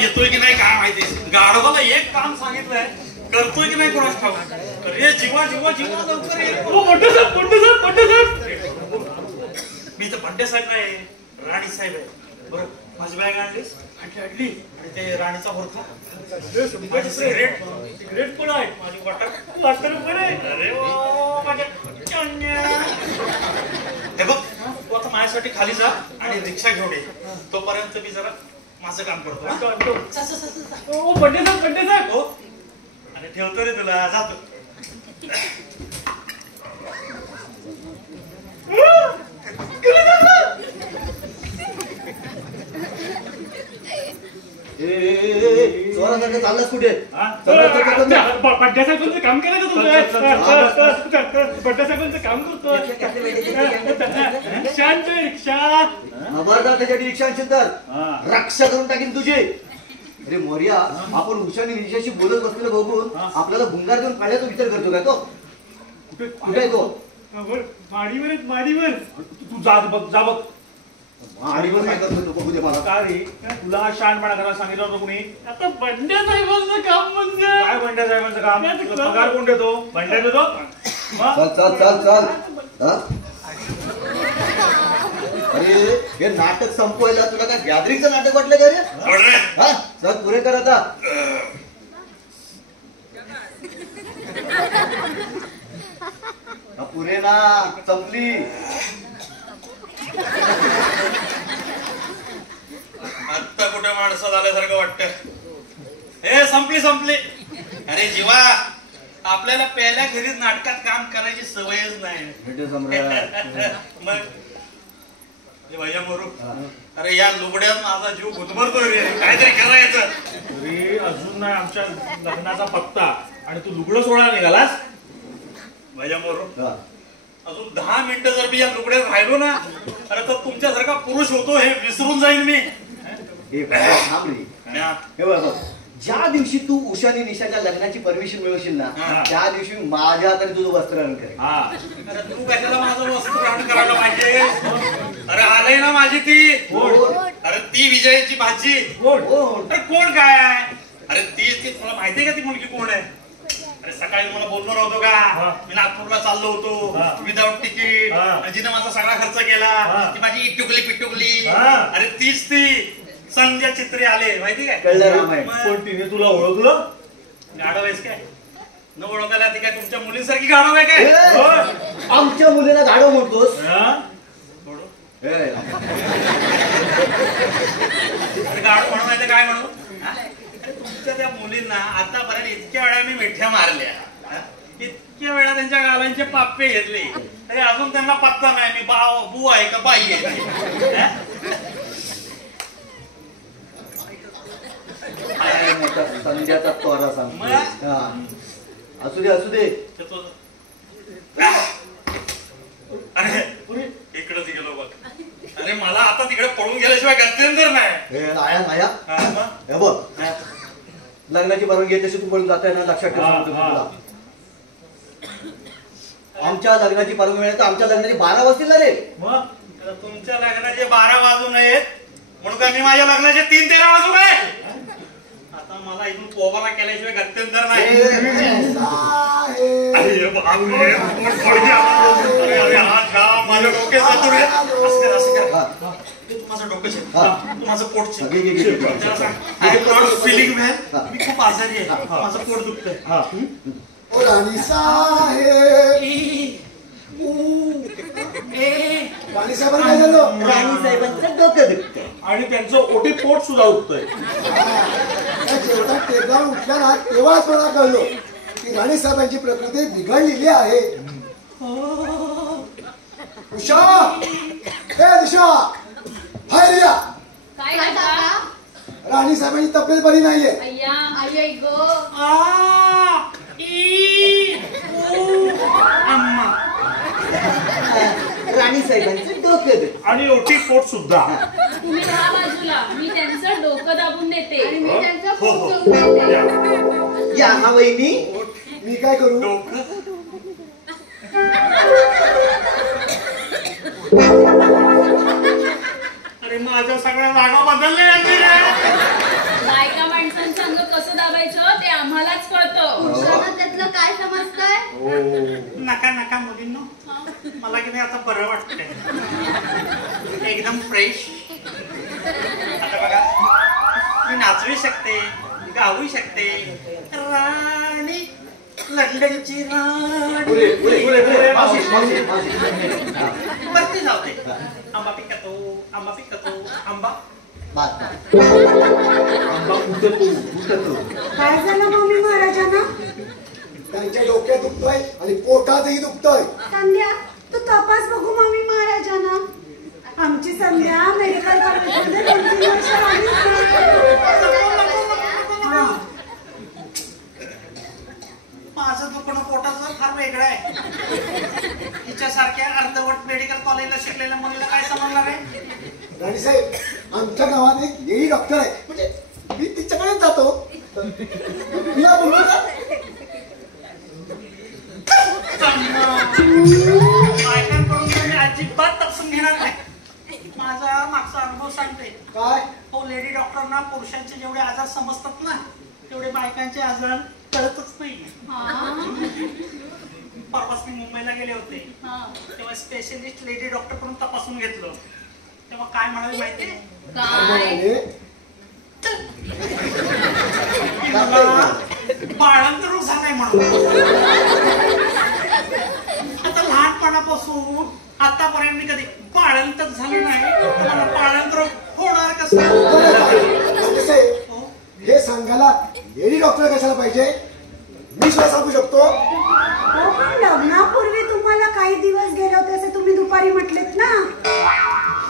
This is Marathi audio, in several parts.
येतोय की नाही काय माहिती. गाढवाला एक काम सांगितलंय, करतोय की नाही कोणाच ठाऊक. अरे जीवा जीवा जीवा लवकर ये. बंडे साहेब, बंडे साहेब, बंडे साहेब. मी तर बंडे साहेब नाही, राणी साहेब आहे. बरं माझी बॅग आणलीस? आणली. आणि ते राणीचा होता सिगरेट, सिगरेट पण आहे. माझी वाटर वाटर पण आहे. अरे माझ्या हे बघ, तू आता माझ्यासाठी खाली जा आणि रिक्षा घेऊन ये. तोपर्यंत मी जरा माझं काम करतो. बंडे साहेब, बंडे साहेब. हो आणि ठेवतो रे तुला, जातो. चाललास कुठे? पड्ड्यासाहेबांचं काम करायचं तुमचं. पड्ड्यासाहेबांचं काम करतो. शांत रिक्षा. खबरदार त्याच्यासाठी रिक्षा आणशील तर रक्षा करून टाकीन तुझी. अरे मोर्या, आपण उषाने निशाशी बोलत बसलेलं बघून आपल्याला भुंगार देऊन पाण्याचा विचार करतो काय तो? कुठे आहे तो? माडीवर, माडीवर. तू जा बघ, जा बघ. माडीवर काय करतो बघू दे मला. का रे, तुला शहाणपणा करायला सांगितलं होतं कोणी? आता बंड्या साहेबांचं काम म्हणजे काय? बंड्या साहेबांचं काम पगार कोण देतो? बंड्या देतो. चल चल चल. अरे हे नाटक संपवायला तुला काय गॅदरिंगचं नाटक वाटलं का रे? हा चल पुरे कर आता. पुरे ना, संपली. आत्ता कुठे माणसं झाल्यासारखं वाटत. हे संपली संपली. अरे जीवा, आपल्याला पहिल्या खेरीत नाटकात काम करायची सवयच नाही. मग भैया मोरू, अरे या लुगड्यात माझा जीव गुदमरतोय रे. काहीतरी करायचं. अरे अजून नाही आमच्या लग्नाचा पत्ता आणि तू लुगडं सोडा निघालास. भैया मोरू, अजून 10 मिनिटं जर मी या लुगड्यात राहिलो ना, अरे तर तुमच्यासारखा पुरुष होतो हे विसरून जाईल मी. ज्या दिवशी तू उषानी निशाच्या लग्नाची परमिशन मिळवशील ना, त्या दिवशी माझ्या हाताने तुझं वस्त्रहरण करेल. तू कशाला माझं वस्त्रहरण करायला पाहिजे? अरे आलंय ना माझी ती. अरे ती विजयाची भाजी. अरे कोण काय? अरे ती तुला माहितीये का ती मुलगी कोण आहे? अरे सकाळी मला बोललो नव्हतो का, मी नागपूरला चाललो होतो विदाउट तिकीट, जिने माझा सगळा खर्च केला. ती माझी इटुकली पिटुकली. अरे तीच ती संजय चित्रे आले, माहिती काय? कळलं. तिने तुला ओळखलं? गाढव आहेस काय? न ओळखायला ती काय तुमच्या मुलींसारखी गाढव आहे काय? आमच्या मुलीला गाढव म्हणतोस? गाढव म्हणून नाही तर काय म्हणू? तुमच्या त्या मुलींना आतापर्यंत इतक्या वेळा मी मिठ्या मारल्या, इतक्या वेळा त्यांच्या गालांचे पाप्पे घेतले, तरी अजून त्यांना पत्ता नाही मी बू आहे का बाई आहे. संध्याचा तोरा सांग. असू दे असू दे. अरे इकडेच गेलो बघ. अरे मला आता तिकडे पळून गेल्याशिवाय गत्यंतर नाही. बघ लग्नाची परवानगी तशी तू पळून जाताय ना, लक्षात ठेव. आमच्या लग्नाची परवानगी मिळाली तर आमच्या लग्नाची 12 वाजतील रे. तुमच्या लग्नाचे 12 वाजू नयेत म्हणून का मी माझ्या लग्नाचे 3-13 वाजू काय? आता मला इथून पोबाला केल्याशिवाय गत्यंतर नाही. माझं डोके माझं डोकं तू माझं पोट फिलिंग मी खूप आजारी आहे, माझं पोट दुखतंय. राणी साहेबांचं डोकं दुखतंय आणि त्यांचं ओटी पोट सुद्धा दुखतंय. जेवढा टेबलावर उठला ना तेव्हाच मला कळलो की राणी साहेबांची प्रकृती बिघडलेली आहे. उषा, हे दिशा, हाय रिया, काय काका? राणी साहेबांची तब्येत बरी नाहीये. अय्या आई गो. राणी साहेबांचं डोकं आणि ओटी पोट सुद्धा. तुम्ही राहा बाजूला, मी त्यांचं डोकं दाबून देते. आणि मी त्यांचा हो, हो. खूप देते. या हा वहिनी. मी काय करू? अरे माझ्या सगळ्या जागा बदलल्या बायका माणसांचं अंग कसं दाबायचं ते आम्हालाच कळतं. पुरुषांना त्यातलं काय समजतंय? नका नका मुलींनो, मला की नाही आता बरं वाटतंय, एकदम फ्रेश. आता बघा, मी नाचू शकते, गाऊ शकते. राणी लंडनची पुरे राणी. पुरे पुरे पुरे मावशी मावशी मावशी. बरती जाऊ दे. आंबा पिकतो, आंबा पिकतो, आंबा. बात आंबा उठतो. काय झालं मम्मी महाराजांना? त्यांच्या डोक्यात दुखतोय आणि पोटातही दुखतोय. संध्या तू तपास बघू मम्मी महाराजांना. आमची संध्या मेडिकल कॉलेजमध्ये 2-3 वर्ष संध्या, माझं दुखणं पोटाचं फार वेगळं आहे. तिच्यासारख्या अर्धवट मेडिकल कॉलेजला शिकलेल्या मुलीला काय समजणार आहे? राणी साहेब, आमच्या गावात एक येई डॉक्टर आहे, म्हणजे मी तिच्याकडेच जातो. तिला बोलू का? बायकांकडून मी अजिबात तपसून घेणार नाही. माझा मागचा अनुभव सांगते. काय? हो, लेडी डॉक्टरना पुरुषांचे जेवढे आजार समजतात ना, तेवढे बायकांचे आजार कळतच नाही. परवाच मी मुंबईला गेले होते, तेव्हा स्पेशलिस्ट लेडी डॉक्टर कडून तपासून घेतलं. तेव्हा काय म्हणाले माहितीये? काय? बाळंतरूप झालंय म्हणून. आता लहानपणापासून आतापर्यंत मी कधी बाळंतच झाले नाही, मला बाळंतरूप होणार कसं? राणी साहेब, हे सांगायला लेडी डॉक्टर कशाला पाहिजे? मी सुद्धा सांगू शकतो. हो, पण लग्नापूर्वी तुम्हाला काही दिवस गेले होते असे तुम्ही दुपारी म्हटलेत ना,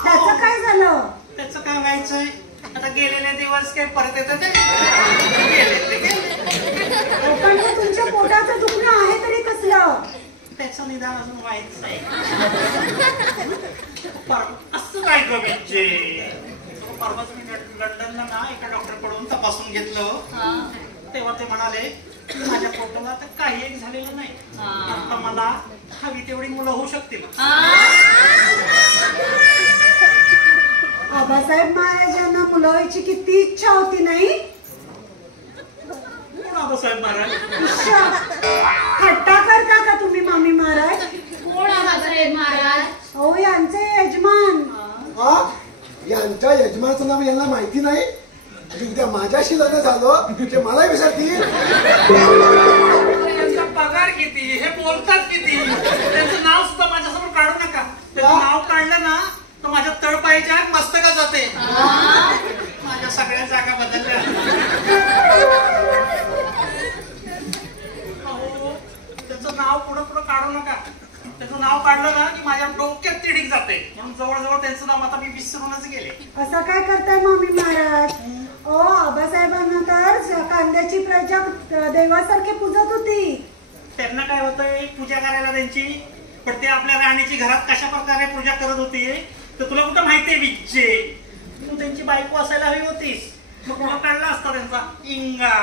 त्याचं काय झालं? त्याचं काय व्हायचंय? आता गेलेले दिवस काय परत येतात? गेले ते गेले. हो, पण ते तुमच्या पोटाचं दुखणं आहे तरी कसलं? त्याचं निदान अजून व्हायचंय. असं काय गवीचे? परवाच मी लंडनला ना एका डॉक्टर कडून तपासून घेतलं. तेव्हा ते म्हणाले माझ्या पोटाला तर काही एक झालेलं नाही, आता मला हवी तेवढी मुलं होऊ शकतील. आबासाहेब महाराजांना मुलं व्हायची किती इच्छा होती नाही? कोण आबासाहेब महाराज? इच्छा थट्टा करता का तुम्ही मामी महाराज? कोण आबासाहेब महाराज? हो, यांचे यजमान. हा? यांच्या यजमानाचं नाव यांना माहिती नाही? आणि उद्या माझ्याशी लग्न झालं म्हणजे मला विसरतील. त्यांचा पगार किती, हे बोलतात किती, त्यांचं नाव सुद्धा माझ्यासमोर काढू नका. त्याचं नाव काढलं ना तर माझ्या तळपायच्या मस्तका जाते. माझ्या सगळ्या जागा बदलल्या. अहो, त्याचं नाव पुढं पुढं काढू नका. त्याचं नाव काढलं ना की माझ्या डोक्यात तिडीक जाते, म्हणून जवळजवळ त्यांचं नाव आता मी विसरूनच गेले. असं काय करताय मामी महाराज? ओ, आबासाहेबांना तर कांद्याची प्रजा देवासारखे पूजत होती. त्यांना काय होतंय पूजा करायला त्यांची, पण ते आपल्या राणीची घरात कशा प्रकारे पूजा करत होती तर तुला कुठं माहितीये विज्जे? तू त्यांची बायको असायला हवी होतीस, मग तुला कळला असता त्यांचा इंगा.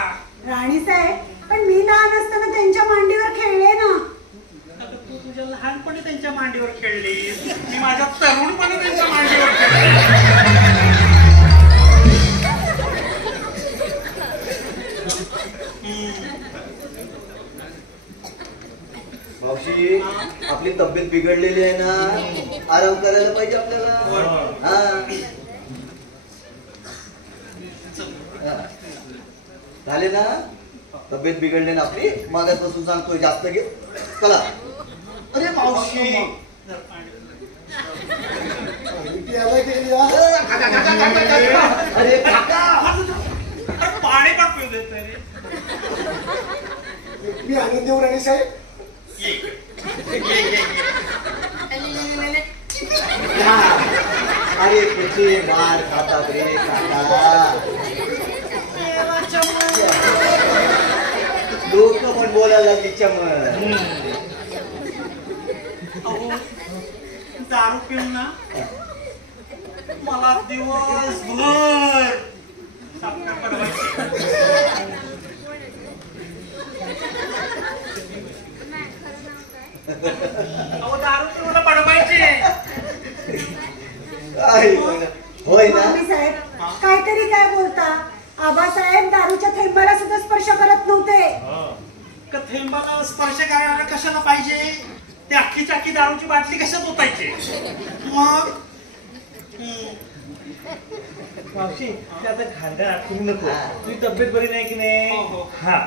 राणी साहेब, पण मी लहान असताना त्यांच्या मांडीवर खेळले ना. आता तू तुझ्या लहानपणी त्यांच्या मांडीवर खेळलीस, मी माझ्या तरुणपणी त्यांच्या मांडीवर खेळले. मावशी, आपली तब्येत बिघडलेली आहे ना, आराम करायला पाहिजे आपल्याला. झाले ना, तब्येत बिघडली ना आपली, मागासपासून सांगतोय जास्त घे. चला. अरे मावशी, अरे काका, पाणी पण पिऊ देत नाही. मी आणून देऊ राणी साहेब? ये ये ये. अरे किती मार खातात रे काका. लोक पण बोलायला लागली चमन. अहो दारू पिऊन ना मला दिवसभर सापडा पडवायची. अहो दारू पिऊन मला पडवायचे. होय ना. मामी साहेब काहीतरी काय बोलता. आबासाहेब दारूच्या थेंबाला सुद्धा स्पर्श करत नव्हते. का थेंबाला स्पर्श करायला कशाला पाहिजे. ते अख्खीच्या अख्खी दारूची बाटली कशात ओतायची. मग मावशी ते आता खांद्या आठवू नको. तुझी तब्येत बरी नाही की नाही. हा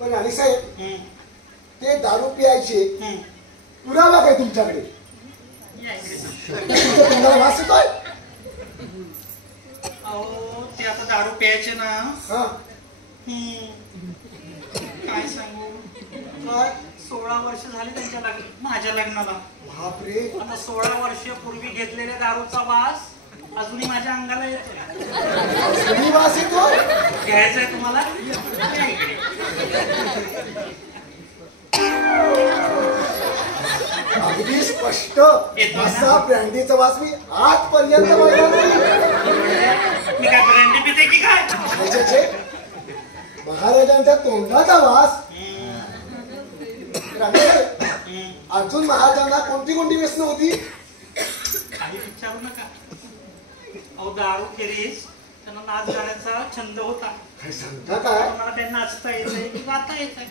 पण आणि साहेब ते दारू पियायचे पुरावा काय तुमच्याकडे. तुमच्या तोंडाला वास येतोय. अहो ते आता दारू प्यायचे ना. हा काय सांगू. काय 16 वर्ष झाली त्यांच्या माझ्या लग्नाला. बापरे. आता 16 वर्षापूर्वी घेतलेल्या दारूचा वास अजूनही माझ्या अंगाला येतोय. अजूनही वास येतोय. घ्यायचंय तुम्हाला. अगदी स्पष्ट येतो ना? असा ब्रँडीचा वास मी आजपर्यंत बघितला नाही. मी काय ब्रँडी पिते की काय. महाराजांच्या तोंडाचा वास. अजून महाराजांना कोणती कोणती व्यसन होती. काही विचारू नका. अहो दारू खेरीज त्यांना नाच गाण्याचा छंद होता. काय सांगता काय. मला ते नाचता येतंय गाता येतंय.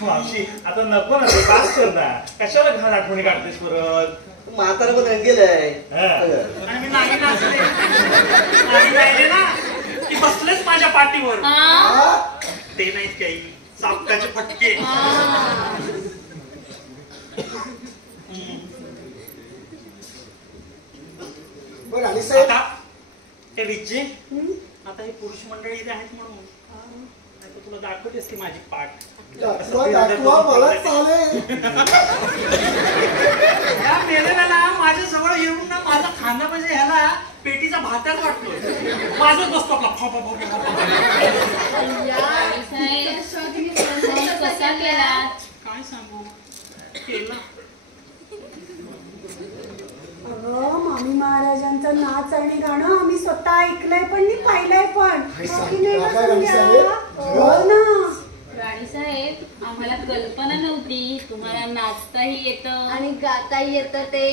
मावशी आता नको ना ते पास कर ना. कशाला घाण आठवणी काढतेस परत. म्हातारा पण रंगेलाय. आणि मी नाही नाचले. नाही राहिले ना की बसलेच माझ्या पाठीवर. हा? ते नाहीत काही चापकाचे फटके. पण आणि साहेब आता हे विजय आता ही पुरुष मंडळी इथे आहेत म्हणून नाही तर तुला दाखवतेस की माझी पाठ. दाखवा मला चालेल. या मेलेला ना माझ्या जवळ येऊन ना माझा खांदा म्हणजे ह्याला पेटीचा भाताच वाटतोय. माझच बसतो आपला फॉ फॉ फॉ फॉ फॉ. कसा केला. काय सांगू केला. अगं मामी महाराजांचं नाच आणि गाणं आम्ही स्वतः ऐकलंय पण मी पाहिलंय पण. काय हो की नाही सांगता गं राणी संध्या? साहेब? हो ना. राणी साहेब आम्हाला कल्पना नव्हती तुम्हाला नाचताही येतं आणि गाताही येतं ते.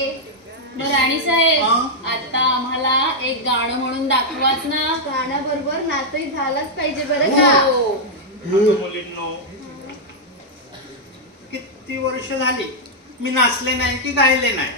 मग राणी साहेब आता आम्हाला एक गाणं म्हणून दाखवाच ना. गाण्याबरोबर नाचही झालाच पाहिजे बरं का. हो. मुलींनो किती वर्ष झाली मी नाचले नाही की गायले नाही.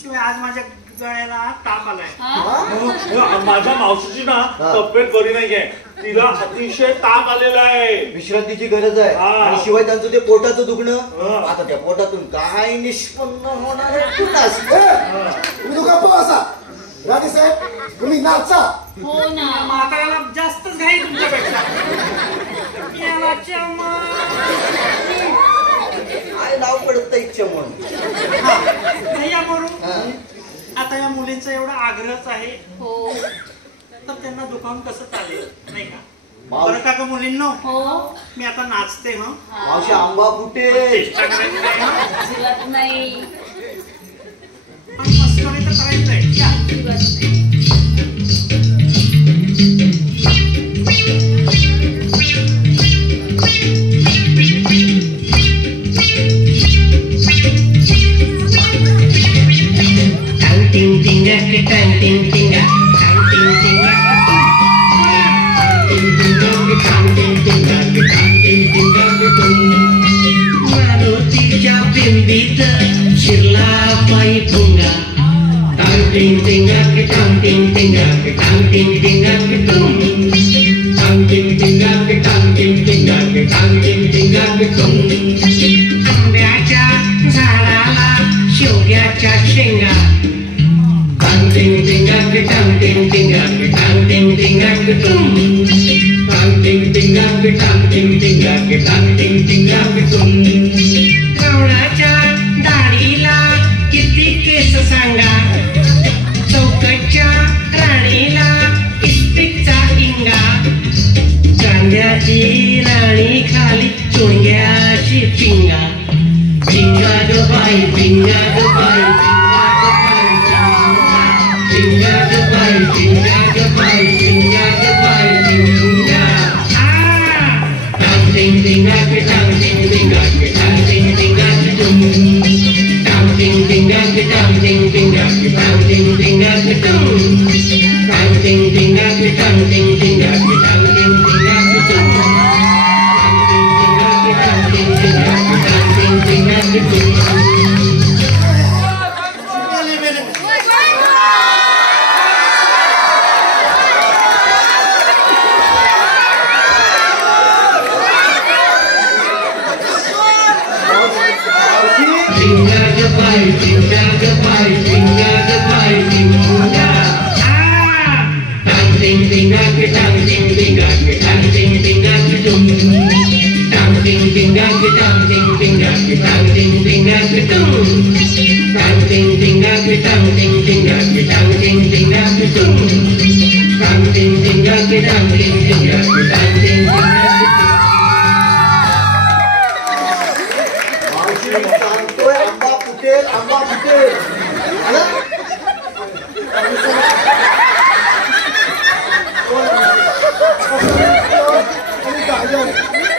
शिवाय आज माझ्या गळ्याला ताप आलाय. हा? माझ्या मावशीची ना तब्येत बरी नाहीये. तिला अतिशय ताप आलेला आहे. विश्रांतीची गरज आहे. आणि शिवाय त्यांचं ते पोटाचं दुखणं. आता त्या पोटातून काय निष्पन्न होणार आहे कुणास. तुम्ही दुखा असा. राणी साहेब तुम्ही नाचा. हो ना. म्हाताऱ्याला जास्तच घाई तुमच्यापेक्षा. याला चम्मा. काय नाव पडत इच्छा म्हणून. नाही या बरोबर. आता या मुलींचा एवढा आग्रहच आहे हो. तर त्यांना दुखावून कसं चालेल नाही का. माव- बरं का ग मुलींनो हो. मी आता नाचते. मावशी आंबा कुठे. चेष्टा करायची नाही हं? अजिबात नाही. आणि मस्करी तर करायचंय. या. अजिबात नाही. Ting tinga ke tang ting tinga, tang ting tinga, ting tinga ke tang ting tinga ke tang ting tinga ke tum. Marutica bimbita shirla pai punga, tang ting tinga ke tang ting tinga ke tang ting tinga ke tum. Tang ting tinga ke tang ting tinga ke tang ting tinga ke tum. Ambeacha झाडाला शेवग्याच्या शेंगा. Tang ting ting gang ke tang ting ting gang ke tang ting ting gang ke tum. Tang ting ting gang ke tang ting ting gang ke tang ting ting gang ke tum. कावळाच्या दाढीला किती केस सांगा.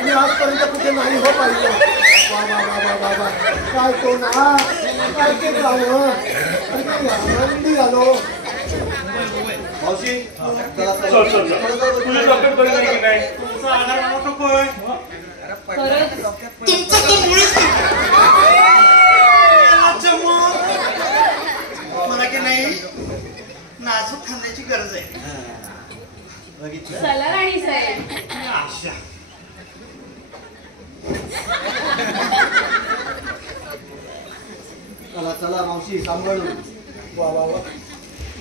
मी आजपर्यंत कुठे नाही हो पाहिजे. काय तो ना काय ते झालं आनंदी झालो. मावशी तुझी तब्येत बरी नाही की नाही? तुमचा आधार मला नकोय. मला की नाही नाजूक खाण्याची गरज आहे. चला राणी साहेब. आशा चला चला मावशी सांभाळून. वा वा वा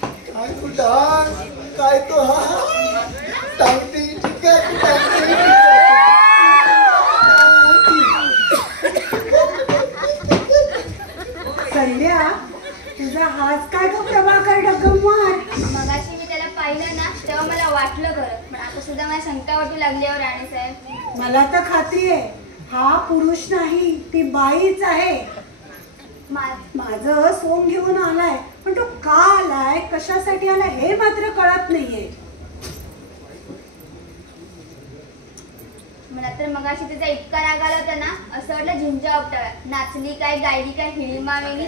काय तू डान्स काय तो हा टांगटिंग संध्या तुझा हाच काय गं प्रभाकर डगमवार. मगाशी मी त्याला पाहिलं ना तेव्हा मला वाटलं खरं, पण आता सुद्धा मला शंका वाटू लागली हो राणी साहेब. मला तर खात्री आहे हा पुरुष नाही ती बाईच आहे. माझं सोंग घेऊन आलाय, पण तो का आलाय कशासाठी आलाय हे मात्र कळत नाहीये. मला तर मगाशी तिचा इतका राग आला होता ना, असं वाटलं झिंजा उपटाव्या. नाचली काय गायली काय हिळीमावेली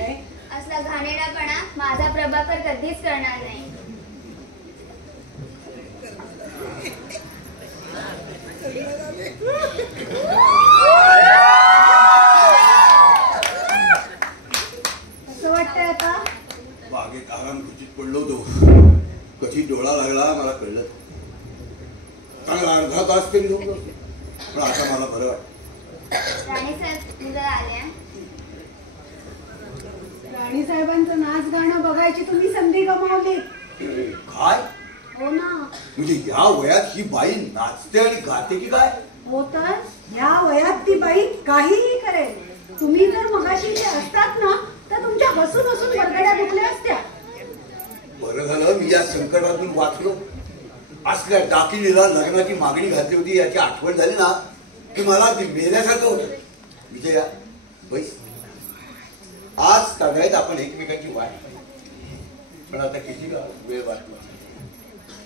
असला घाणेरडापणा माझा प्रभाकर कधीच करणार नाही. असं वाटतंय आता बागेत आराम खुर्चीत पडलो होतो, कधी डोळा लागला मला कळलं. चांगला अर्धा तास तरी झोपलो, पण आता मला बरं वाटतं. राणी साहेब मी जरा आल्या. राणी साहेबांचं नाच गाणं बघायची तुम्ही संधी गमावली. काय हो ना. म्हणजे या वयात ही बाई नाचते आणि गाते की काय? हो तर या वयात ती बाई काहीही करेल. तुम्ही जर मगाशी इथे असतात ना तर तुमच्या हसून हसून बरगड्या दुखल्या असत्या. बरं झालं मी या संकटातून वाचलो. असल्या दाकिनीला लग्नाची मागणी घातली होती याची आठवण झाली ना की मला ती मेल्यासारखं होतं. विजया बैस, आज काढायत आपण एकमेकांची वाट, पण आता किती का वेळ वाटला.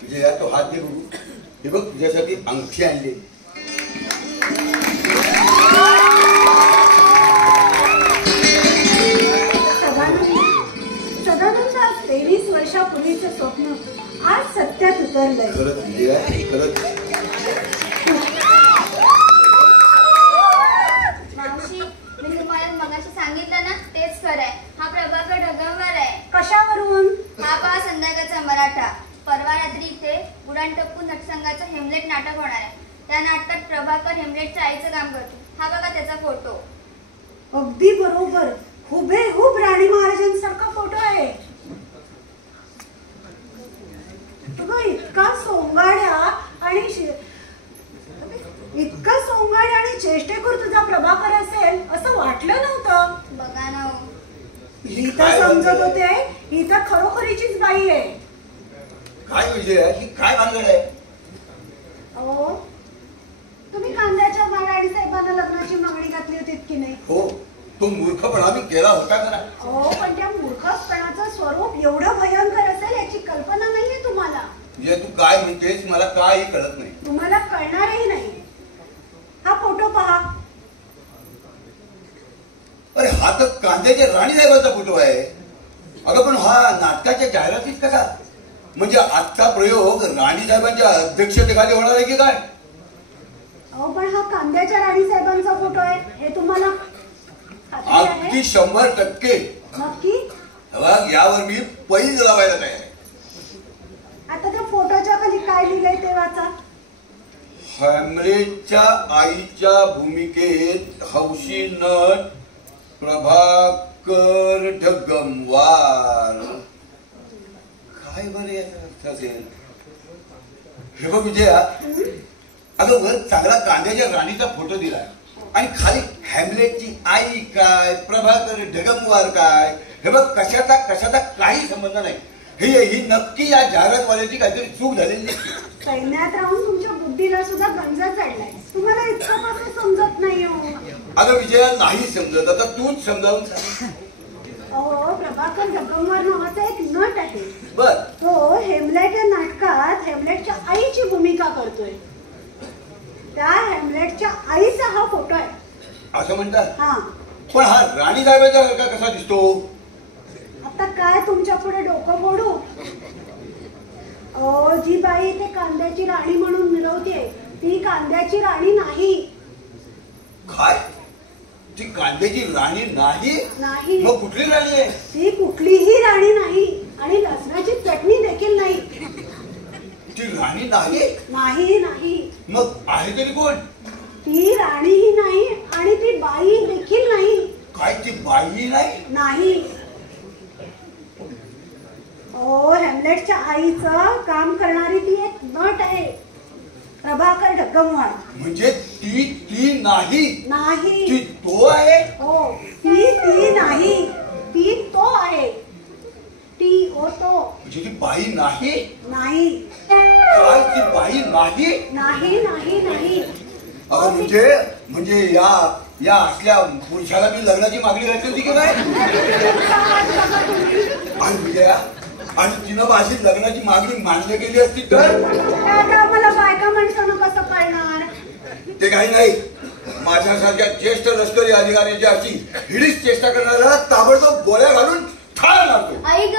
विजया तो हात दे बघू. हे बघ तुझ्यासाठी अंगठी आणली. सदानंद आज 23 वर्षापूर्वीचं स्वप्न आज सत्यात उतरलंय. खरंच विजया, खरंच. मावशी मी तुम्हाला मगाशी सांगितलं ना तेच खरं आहे. हा प्रभाकर ढगमवार आहे. कशावरून? हा पहा संध्याकाळचा मराठा. परवा रात्री इथे उडाण टप्पू नटसंघाचं हेमलेट नाटक होणार आहे. त्या नाटकात प्रभाकर हेमलेटच्या आईचं काम करतो. हा बघा त्याचा फोटो. अगदी बरोबर, हुबेहूब राणी महाराजांसारखा फोटो आहे. इतका सोंगाड्या आणि चेष्टेखोर तुझा प्रभाकर असेल असं वाटलं नव्हतं. बघा ना, ही तर समजत होते ही तर खरोखरीचीच बाई आहे. काय विजया, ही काय भानगड आहे? अहो तुम्ही कांद्याच्या राणी साहेबांना लग्नाची मागणी घातली होती की नाही? हो, तो मूर्खपणा मी केला होता खरा. अहो पण त्या मूर्खपणाचं स्वरूप एवढं भयंकर असेल याची कल्पना नाहीये तुम्हाला. म्हणजे तू काय म्हणतेस मला काही कळत नाही. तुम्हाला कळणारही नाही. हा फोटो पहा. अरे हा तर कांद्याच्या राणी साहेबांचा फोटो आहे. अगं पण हा नाटकाच्या जाहिरातीत कसा? म्हणजे आजचा प्रयोग राणी साहेबांच्या अध्यक्षतेखाली होणार आहे की काय? अहो पण हा कांद्याच्या राणी साहेबांचा फोटो आहे हे तुम्हाला खात्री आहे? अगदी 100%. नक्की? बघ यावर मी पैज लावायला तयार आहे. आता त्या फोटोच्या खाली काय लिहिलंय ते वाचा. हॅम्लेटच्या आईच्या भूमिकेत हौशी नट प्रभाकर ढगमवार. काय बरं याचा अर्थ असेल? हे बघ विजया, अगं वर चांगला कांद्याच्या राणीचा फोटो दिलाय आणि खाली हॅम्लेटची आई काय प्रभाकर ढगमवार काय. हे बघ कशाचा काही संबंध नाही. ही नक्की या जाहिरातवाल्याची काहीतरी चूक झालेली नाही. सैन्यात राहून तुमच्या बुद्धीला सुद्धा गंजा चढलाय. तुम्हाला इतकं कसं समजत नाही हो? अगं विजया नाही समजत, आता तूच समजावून सांग. अहो प्रभाकर ढगमवार नावाचा एक नट आहे. बर. तो हेमलेट या नाटकात हेमलेटच्या आईची भूमिका करतोय. त्या हेमलेटच्या आईचा हा फोटो आहे असं म्हणतात. हा. पण हा राणी साहेबांचा सारखा कसा दिसतो? आता काय तुमच्या पुढे डोकं फोडू? जी बाई ते कांद्याची राणी म्हणून मिरवते ती कांद्याची राणी नाही. काय? ती कांद्याची राणी नाही? नाही. मग कुठली राणी आहे? ती कुठलीही राणी नाही आणि लसणाची चटणी देखील नाही. ती राणी नाही? नाही नाही. मग आहे तरी कोण? ती राणीही नाही आणि ती बाई देखील नाही. काय ती बाई नाही? नाही. हेमलेटच्या आईचं काम करणारी ती एक नट आहे प्रभाकर ढगमवार. म्हणजे ती नाही? नाही. ती तो आहे? हो. ती नाही, ती तो आहे. ती ओ तो. म्हणजे ती बाई नाही? नाही. काय ती बाई नाही? नाही नाही नाही. अगं म्हणजे या असल्या पुरुषाला मी लग्नाची मागणी घातली होती की काय? आणि विजया, आणि तिनं माझी लग्नाची मागणी मान्य केली असती तर? मला बायका माणसानं कसं कळणार? ते काही नाही. माझ्यासारख्या ज्येष्ठ लष्करी अधिकाऱ्यांच्या अशी हिडीच चेष्टा करणाऱ्याला ताबडतोब गोळ्या घालून ठार मारतो. आई ग,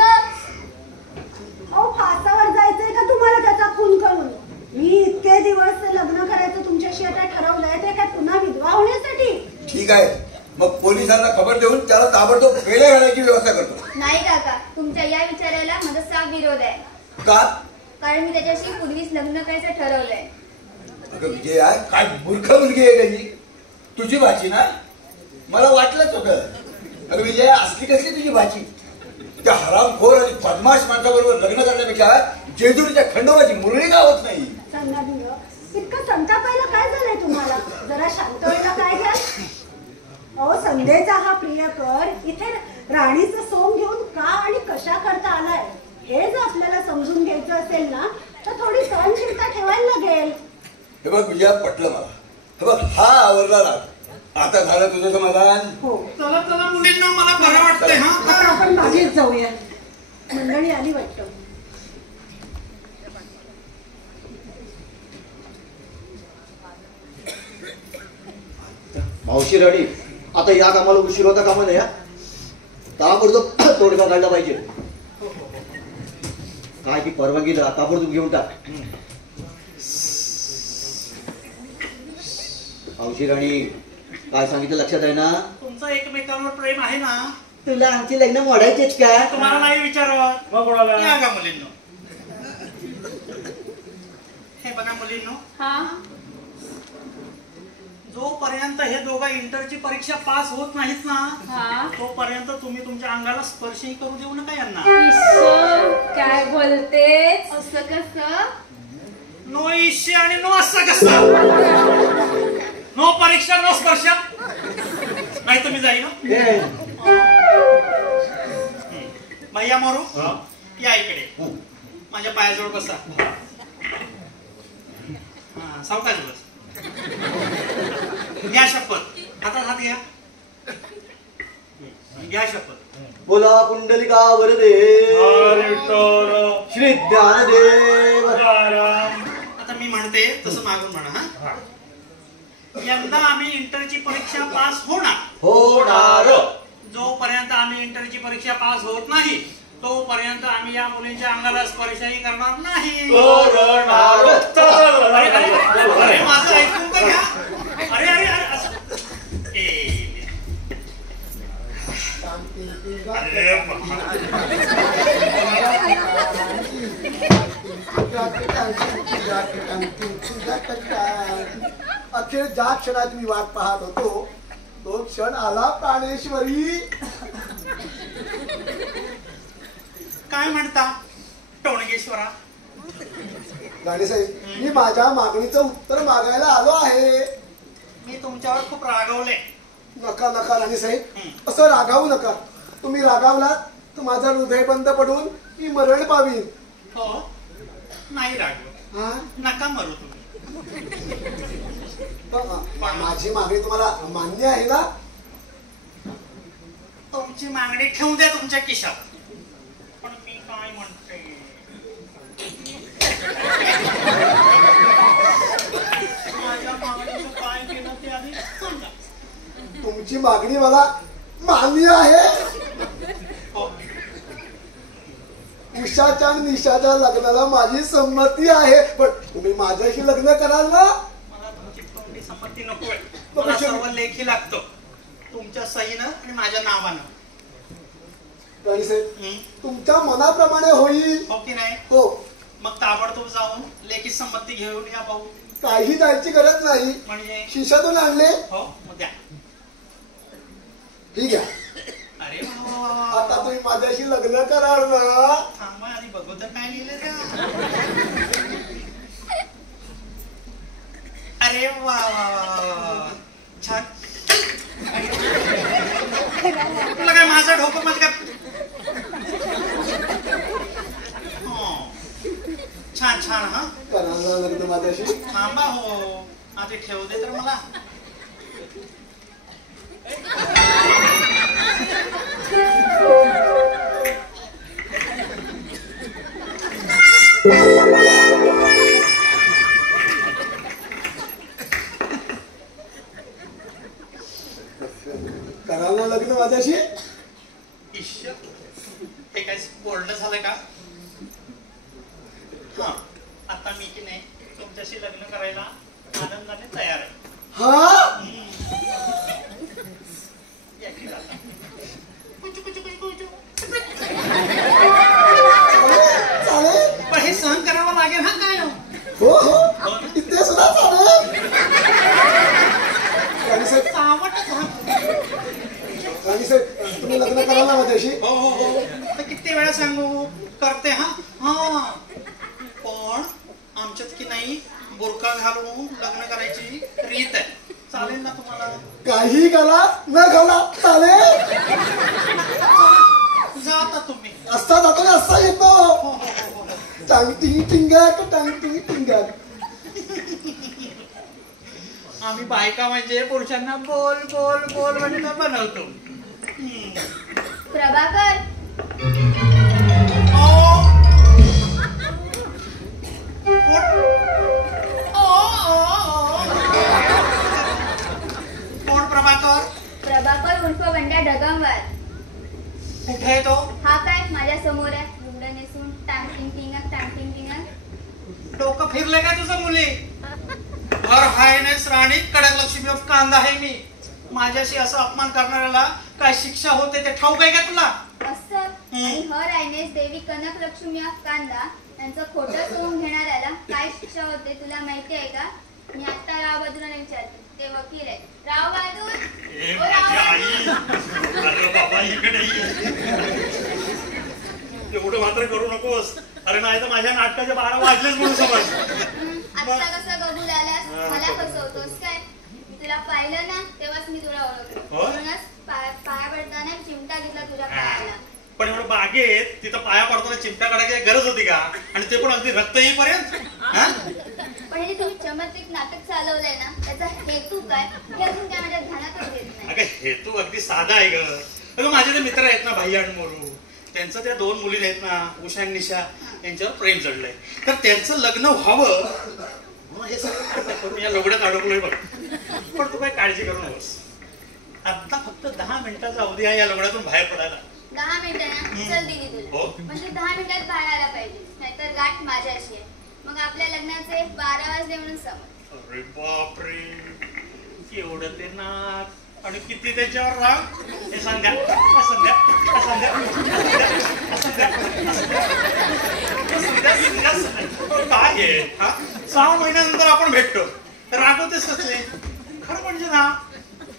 अहो फासावर जायचंय का तुम्हाला त्याचा खून करून? मी इतके दिवस लग्न करायचं तुमच्याशी आता ठरवलंय ते काय पुन्हा विधवा होण्यासाठी? ठीक आहे, मग पोलिसांना खबर देऊन त्याला ताबडतोब फेऱ्या घालायची व्यवस्था करतो. नाही काका, तुमच्या या विचाराला माझा साफ विरोध आहे. का? कारण मी त्याच्याशी पूर्वीच लग्न करायचं ठरवलंय. अगं विजया, काय मूर्ख मुलगी आहे का ही? तुझी भाची ना? मला वाटलंच होतं. अगं विजया, असली कसली तुझी भाची? त्या हरामखोर आणि बदमाश माणसाबरोबर लग्न करण्यापेक्षा जेजुरीच्या खंडोबाची मुरळी गावत नाही. इतकं संतापायला काय झालंय तुम्हाला? जरा शांत व्हायला काय घ्या. अहो संध्येचा हा प्रियकर इथे राणीचं सोंग घेऊन का आणि कशा करता आलाय हे जर आपल्याला समजून घ्यायचं असेल ना तर थोडी सहनशीलता ठेवायला लागेल. हे बघ विजया, पटलं मला. हे बघ, हा आवरला राग. आता झालं तुझं समाधान? हो. चला चला मुलींना, मला बरं वाटतंय. हा आता आपण बाहेर जाऊया. मंडळी आली वाटतं. मावशी राणी, आता या कामाला उशीर होता कामा नाही. ताबडतोब तोडगा काढला पाहिजे. काय की परवानगी ताबडतोब घेऊन टाक. मावशी राणी, काय सांगितलं लक्षात आहे ना? तुमचं एकमेकांवर प्रेम आहे ना? तुला आमची लग्न मोडायचेच का? तुम्हाला नाही विचारत. मग कोणाला? या का मुलींनो, हे बघा मुलींनो, हा. जोपर्यंत हे दोघं इंटरची परीक्षा पास होत नाहीत ना हा. तोपर्यंत तुम्ही तुमच्या अंगाला स्पर्शही करू देऊ नका यांना. ईश्वर, काय बोलतेस? असं कसं? नो इश्य आणि नो असं कसं? नो परीक्षा नो स्पर्श. नाही तुम्ही जाई ना. भैया मारू या इकडे, माझ्या पायाजवळ बसा. हा, सावकाश बस. घ्या शपथ. हातात हात घ्या. घ्या शपथ. बोला पुंडलिका वरदे. हरी विठ्ठल. श्री ज्ञानदेव. आता मी म्हणते तसं मागून म्हणा. हा, यंदा आम्ही इंटरची परीक्षा पास होणार. जोपर्यंत आम्ही इंटरची परीक्षा पास होत नाही तोपर्यंत आम्ही या मुलींच्या अंगाला स्पर्शही करणार नाही. अरे माझं ऐकून तर घ्या. अरे अरे अरे असं अखेर ज्या क्षणाची मी वाट पाहत होतो तो क्षण आला प्राणेश्वरी. काय म्हणता टोणगेश्वरा? राणीसाहेब, मी माझ्या मागणीचं उत्तर मागायला आलो आहे. मी तुमच्यावर खूप रागवले. नका नका राणीसाहेब, असं रागावू नका. तुम्ही रागावलात तर माझं हृदय बंद पडून मी मरण पावीन. हो, नाही रागव. हा, नका मरू तुम्ही. माझी मागणी तुम्हाला मान्य आहे ना? तुमची मागणी ठेवून द्या तुमच्या खिशात. पण मी काय म्हणते, माझ्या मागणीचं काय केलं ते आधी सांगा. तुमची मागणी मला मान्य आहे. हो, उषाच्या आणि निशाच्या लग्नाला माझी संमती आहे. पण तुम्ही माझ्याशी लग्न कराल ना? मला तुमची तोंडी संपत्ती नकोय. मला सर्व लेखी लागतो तुमच्या सहीनं आणि माझ्या नावानं. राणीसाहेब, तुमच्या मनाप्रमाणे होईल. हो की नाही? हो. मग ताबडतोब जाऊन लेखी संमती घेऊन या भाऊ. काही जायची गरज नाही. म्हणजे शिशातून आणले. हो, मग द्या. ठीक आहे. अरे आता तुम्ही माझ्याशी लग्न कराल ना? थांबा आधी बघू तर काय लिहिलं त्या. अरे वा वा वा, छान. तुला काय माझं डोकं म्हणजे काय? छान छान. हा, कराल ना लग्न माझ्याशी? थांबा हो, आधी ठेवू दे तर मला. कराल ना लग्न माझ्याशी? ईश्वर, हे काय बोलणं झालं का? हा, आता मी की नाही तुमच्याशी लग्न करायला आनंदाने तयार आहे. हा, चालेल. पण हे सहन करावं लागेल. हा काय हो हो, इथे सुद्धा चालेल. राणीसाहेब, राणीसाहेब, तुम्ही लग्न कराल ना माझ्याशी? हो हो हो, तर किती वेळा सांगू करते. हा हा, पण आमच्यात की नाही बुरका घालून लग्न करायची रीत आहे. चालेल ना तुम्हाला? काही घाला न घाला चालेल. जाता तुम्ही. असा जातो ना असा येतो. हो हो हो हो. टांगटिंग टिंगाक टांगटिंग टिंगाक. आम्ही बायका म्हणजे पुरुषांना बोल बोल बोल म्हणजे तर बनवतो. प्रभाकर, कोण प्रभाकर? प्रभाकर उर्फ बंड्या ढगमवार. कुठे आहे तो? हा काय माझ्या समोर आहे. रुंड नेसून टांगटिंग टिंगाक टांगटिंग टिंगाक. डोकं फिरलंय का तुझं मुली? हर हायनेस राणी कडक लक्ष्मी ऑफ कांदा आहे मी. माझ्याशी असं अपमान करणाऱ्याला काय शिक्षा होते ते ठाऊक आहे का तुला? असं आणि हर आयनेस देवी कनक लक्ष्मी ऑफ कांदा यांचं खोटं सोंग घेणाऱ्याला काय शिक्षा होते तुला माहिती आहे का? मी आता राव बहादूरांना विचारते. ते वकील आहेत. राव बहादूर, ओ राव बहादूर. अरे बाबा इकडे एवढं मात्र करू नकोस. अरे नाही तर माझ्या नाटकाचे 12 वाजलेच म्हणून समज. आता कसं कबूल आलास? मला फसवतोस काय? मी तुला पाहिलं ना तेव्हाच मी तुला ओळखलं. म्हणूनच पाया पडताना चिमटा घेतला तुझ्या पायाला. पण एवढं बागेत तिथं पाया पडताना चिमटा काढायची गरज होती का? आणि ते पण अगदी रक्त येईपर्यंत. पण हे तुम्ही चमत्रिक नाटक चालवलंय ना त्याचा हेतू काय हे अजून काय माझ्या ध्यानातच येत नाही. अगं हेतू अगदी साधा आहे ग. अगं माझे ते मित्र आहेत ना भाई आणि मोरू, त्यांचं त्या 2 मुली आहेत ना उषा आणि निशा, यांच्यावर प्रेम जडलंय, तर त्यांचं लग्न व्हावं म्हणून हे सगळं मी या लुगड्यात अडकलोय बघ. पण तू काही काळजी करू नकोस. आता फक्त 10 मिनिटाचा अवधी आहे या लुगड्यातून बाहेर पडायला. 10 मिनिटं ना? चल दिली तुला. म्हणजे 10 मिनिटात बाहेर आला पाहिजे, नाहीतर गाठ माझ्याशी आहे. मग आपल्या लग्नाचे 12 वाजले म्हणून समज. अरे बापरे, एवढं ते नाक आणि किती त्याच्यावर राग. हे संध्या संध्या संध्या काय आहे हा? 6 महिन्यानंतर आपण भेटतो, रागवतेस कसले? खरं म्हणजे ना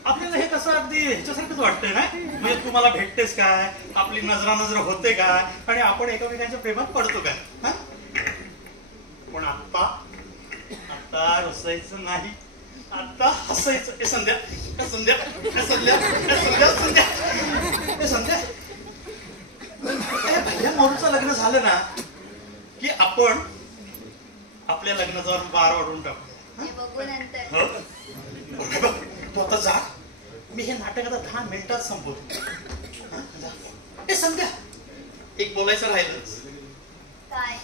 आपल्याला हे कसं अगदी ह्याच्यासारखंच वाटतंय ना. म्हणजे तू मला भेटतेस काय, आपली नजर होते काय, आणि आपण एकमेकांच्या प्रेमात पडतो काय. पण आता रुसायचं नाही, आता हसायचं. हे संध्या संध्या संध्या संध्या संध्या हे संध्या भैया मोरूचं लग्न झालं ना की आपण आपल्या लग्नाचा 12 वाढवून टाकू. बघू नंतर. तू आता जा, मी हे नाटक आता 10 मिनिटात संपवतो. हे संध्या एक बोलायचं राहिलंच. काय?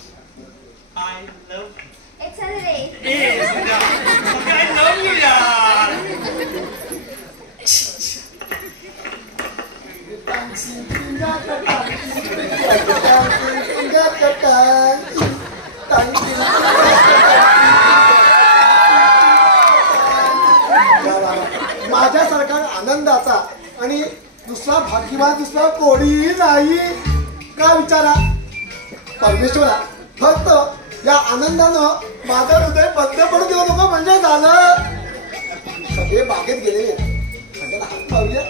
आय लव्ह चल रे. आय लव्ह यू यार. माझ्यासारखा आनंदाचा आणि दुसरा भाग्यवान दुसरा कोणीही नाही का विचारा. परमेश्वरा, फक्त या आनंदानं माझं हृदय बंद पडू देऊ नको म्हणजे झालं. सगळे बागेत गेलेले, सगळ्याला हात लावूया.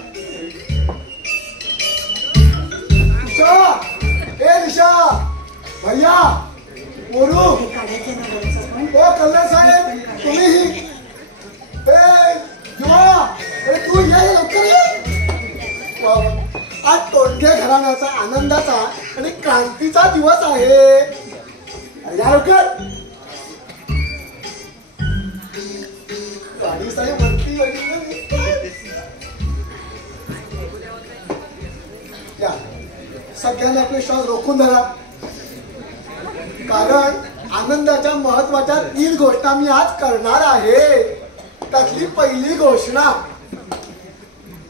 निशा, ए निशा, भैया, मोरू, ओ कल्याण साहेब, तुम्ही तू ये लवकर ये. आज तोंडगे घराण्याचा आनंदाचा आणि क्रांतीचा दिवस आहे. या लवकर. गाडी साहेब वरती या सगळ्यांनी आपले श्वास रोखून धरा, कारण आनंदाच्या महत्वाच्या 3 घोषणा मी आज करणार आहे. त्यातली पहिली घोषणा,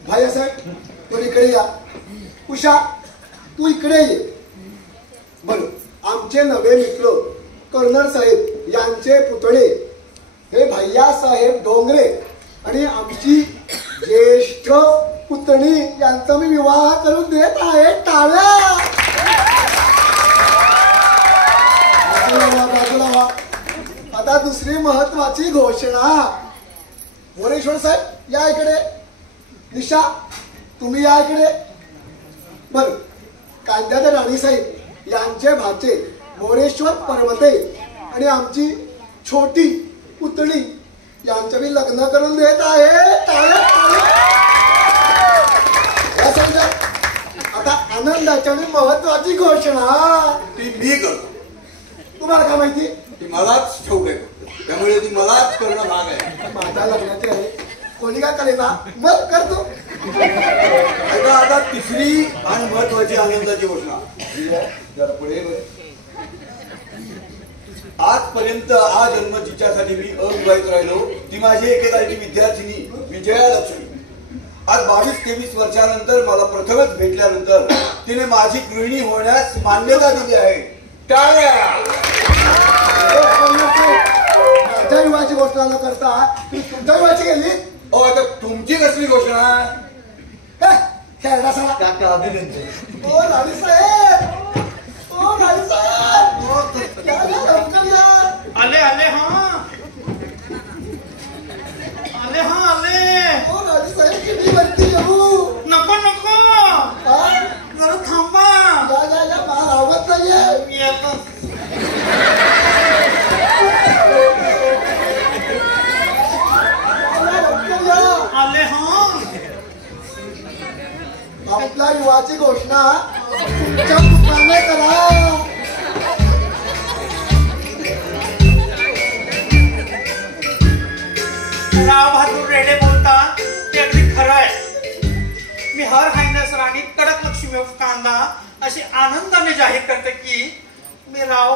भाई साहेब तू इकडे या. उषा तू इकडे ये. बरं, आमचे नवे मित्र कर्नल साहेब यांचे पुतळे हे भैया साहेब डोंगरे आणि आमची ज्येष्ठ पुतणी यांचा मी विवाह करून देत आहे. टाळ्या. बाजूला व्हा. आता दुसरी महत्वाची घोषणा. मोरेश्वर साहेब या इकडे. निशा तुम्ही या इकडे. बर, कांद्याच्या राणी साहेब यांचे भाचे मोरेश्वर पर्वते आणि आमची छोटी पुतणी यांचं मी लग्न करून देत आहे. आता आनंदाची आणि महत्वाची घोषणा ती मी करतो. तुम्हाला काय माहिती? ती मलाच ठाऊक आहे, त्यामुळे ती मलाच करणं भाग आहे. माझ्या लग्नाची आहे, कोणी काय करेना मग करतो. आता तिसरी आणि महत्वाची आनंदाची घोषणा. जरा पुढे आजपर्यंत हा जन्म जिच्यासाठी मी अविवाहित राहिलो ती माझी एकेकाळची विद्यार्थिनी विजया लक्ष्मी. आज 22-23 वर्षानंतर मला प्रथमच भेटल्यानंतर तिने माझी गृहिणी होण्यास मान्यता दिली आहे. टाळ्या. माझ्या विवाहाची घोषणा न करता ती तुमच्या विवाहाची गेली. आता तुमची कसली घोषणा? खेळडा सगळा. काका अभिनंदन. ओ राणी साहेब, ओ राणी साहेब, लवकर या. आले आले हा आले हा आले. ओ राणी साहेब किती वरती येऊ? नको नको, जरा थांबा. या मला आवडत नाहीये. मी आता आले हा. आपल्या विवाहाची घोषणा तुमच्या पुत्राने करा. राव बहादूर रेडे बोलतात ते अगदी खरं आहे. मी हर हायनस राणी कडक लक्ष्मी कांदा अशी आनंदाने जाहीर करते की मी राव